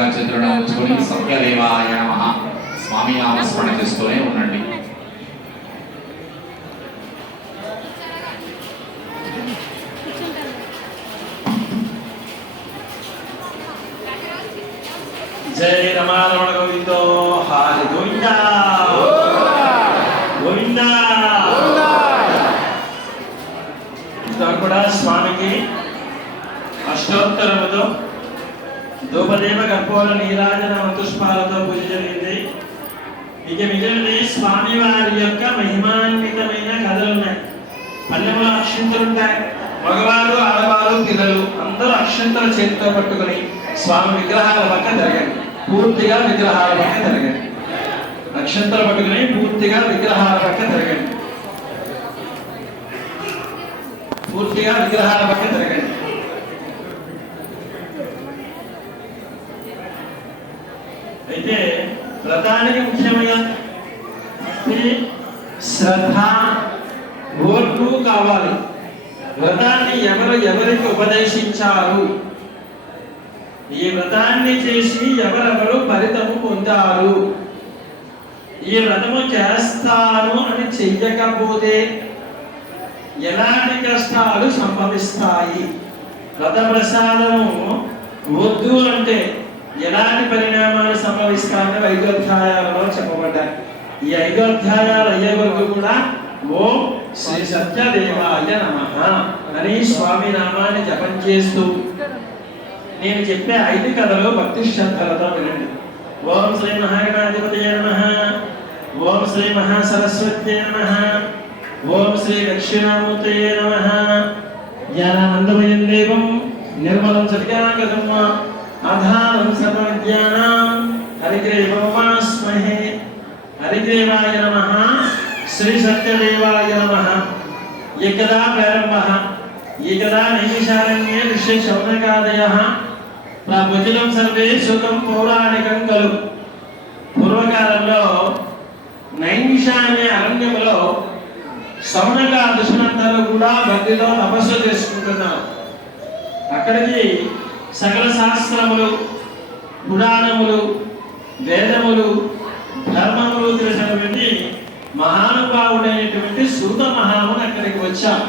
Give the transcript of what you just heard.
చక్కగా చేతులను ఉంచుకొని సత్యదేవాయ నమః స్వామి నామస్మరణ చేస్తూనే ఉండండి. జయ రమారమణ గోవిందో హారి గోవిందా గోవిందా. కూడా స్వామికి అష్టోత్తరముతో ధూపదీప కర్పూర నీరాజన మతుష్పాలతో పూజ జరిగింది. ఇక మిగిలినది స్వామి వారి యొక్క మహిమాన్వితమైన కథలు ఉన్నాయి. పల్లెములో అక్షంతలు ఉంటాయి. మగవారు ఆడవారు పిల్లలు అందరూ అక్షంతల చేతితో పట్టుకుని స్వామి విగ్రహాల పక్క తిరగండి. పూర్తిగా విగ్రహాల పక్క తిరగండి. అక్షంతలు పట్టుకుని పూర్తిగా విగ్రహాల పక్క తిరగండి. పూర్తిగా విగ్రహాల పక్క తిరగండి. అయితే వ్రతానికి ముఖ్యమైన శ్రద్ధ ఓర్పు కావాలి. వ్రతాన్ని ఎవరికి ఉపదేశించారు, ఈ వ్రతాన్ని చేసి ఎవరెవరు ఫలితము పొందారు, ఈ వ్రతము చేస్తాను అని చెయ్యకపోతే ఎలాంటి కష్టాలు సంభవిస్తాయి, వ్రత ప్రసాదము వద్దు అంటే ఎలాంటి పరిణామాలు సంభవిస్తాయని 5 అధ్యాయాలలో చెప్పబడ్డాయి. ఈ 5 అధ్యాయాలు అయ్యే వరకు కూడా ఓం శ్రీ సత్యదేవాయ నమః అని స్వామి నామాన్ని జపం చేస్తూ నేను చెప్పే 5 కథలు భక్తి శ్రద్ధలతో వినండి. ఓం శ్రీ మహాగణాధిపతయే నమః, ఓం శ్రీ మహాసరస్వత్యే నమః, ఓం శ్రీ దక్షిణామూర్తయే నమః. జ్ఞానానందమయం దేవం నిర్మలం సత్యాగతం ఆధారం సర్వవిద్యానాం హరిగ్రీవోపాస్మహే. హరిగ్రీవాయ నమః, శ్రీ సత్యదేవాయ నమః. ఏకదా ప్రారంభః ఏకదా నైమిషారణ్యే ఋషి శౌనకాదయః ప్రవచనం సర్వే సుఖం పౌరాణికం కలు. పూర్వకాలంలో నైమిషారణ్య అరణ్యములో శౌనకాదుషులందరూ కూడా భక్తితో తపస్సు చేసుకుంటున్నారు. అక్కడికి సకల శాస్త్రములు, పురాణములు, వేదములు, ధర్మములు తెలిసినటువంటి మహానుభావుడైనటువంటి సూత మహాముని అక్కడికి వచ్చారు.